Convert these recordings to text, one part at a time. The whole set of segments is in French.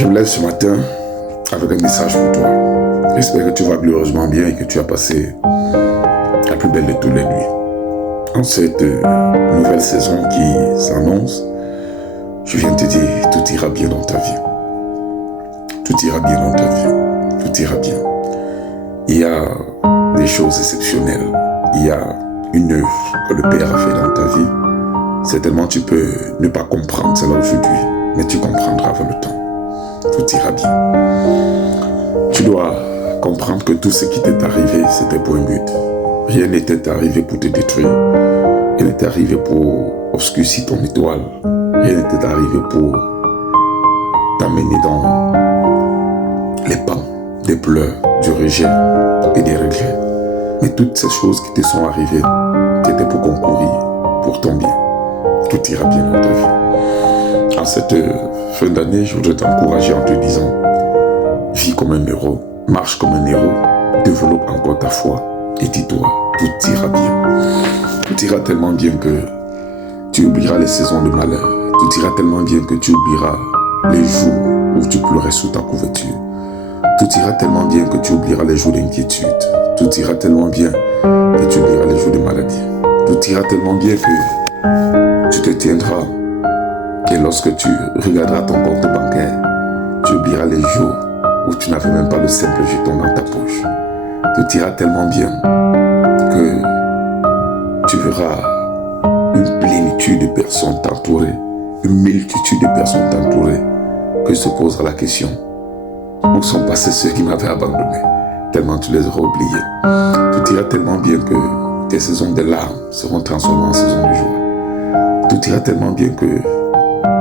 Je me lève ce matin avec un message pour toi. J'espère que tu vas glorieusement bien et que tu as passé la plus belle de toutes les nuits. En cette nouvelle saison qui s'annonce, je viens te dire, tout ira bien dans ta vie. Tout ira bien dans ta vie. Tout ira bien. Il y a des choses exceptionnelles. Il y a une œuvre que le Père a fait dans ta vie. Certainement, tu peux ne pas comprendre cela aujourd'hui, mais tu comprendras avec le temps. Tout ira bien. Tu dois comprendre que tout ce qui t'est arrivé, c'était pour un but. Rien n'était arrivé pour te détruire. Rien n'était arrivé pour obscurcir ton étoile. Rien n'était arrivé pour t'amener dans les pans des pleurs, du rejet et des regrets. Mais toutes ces choses qui te sont arrivées, c'était pour concourir pour ton bien. Tout ira bien dans ta vie. En cette fin d'année, je voudrais t'encourager en te disant, vis comme un héros, marche comme un héros, développe encore ta foi et dis-toi, tout ira bien. Tout ira tellement bien que tu oublieras les saisons de malheur. Tout ira tellement bien que tu oublieras les jours où tu pleurais sous ta couverture. Tout ira tellement bien que tu oublieras les jours d'inquiétude. Tout ira tellement bien que tu oublieras les jours de maladie. Tout ira tellement bien que tu te tiendras. Et lorsque tu regarderas ton compte bancaire, tu oublieras les jours où tu n'avais même pas le simple jeton dans ta poche. Tout ira tellement bien que tu verras une plénitude de personnes t'entourer, une multitude de personnes t'entourer, que se posera la question, où sont passés ceux qui m'avaient abandonné, tellement tu les auras oubliés. Tout ira tellement bien que tes saisons de larmes seront transformées en saisons de joie. Tout ira tellement bien que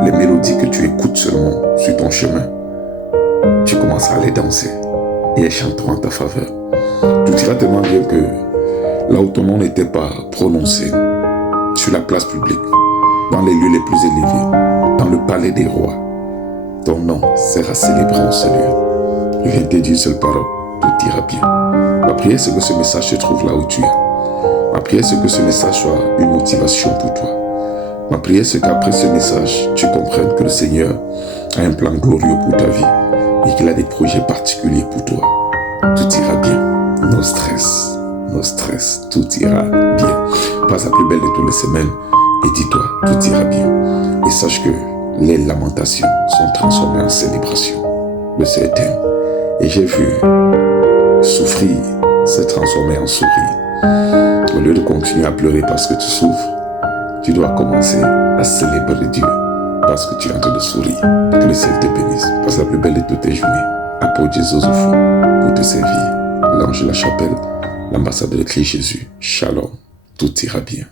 les mélodies que tu écoutes seulement sur ton chemin, tu commenceras à les danser et elles chanteront en ta faveur. Tout ira tellement bien que là où ton nom n'était pas prononcé, sur la place publique, dans les lieux les plus élevés, dans le palais des rois, ton nom sera célébré en ce lieu. Je viens te dire une seule parole, tout ira bien. Ma prière, c'est que ce message se trouve là où tu es. Ma prière, c'est que ce message soit une motivation pour toi. Ma prière, c'est qu'après ce message, tu comprennes que le Seigneur a un plan glorieux pour ta vie et qu'il a des projets particuliers pour toi. Tout ira bien. No stress, tout ira bien. Passe la plus belle de toutes les semaines et dis-toi, tout ira bien. Et sache que les lamentations sont transformées en célébration. Le Seigneur t'aime. Et j'ai vu souffrir se transformer en sourire. Au lieu de continuer à pleurer parce que tu souffres, tu dois commencer à célébrer Dieu parce que tu es en train de sourire. Que le Seigneur te bénisse. Passe la plus belle de toutes tes journées. Apôtre Jésus au fond pour te servir. L'ange de la chapelle, l'ambassadeur de Christ Jésus. Shalom. Tout ira bien.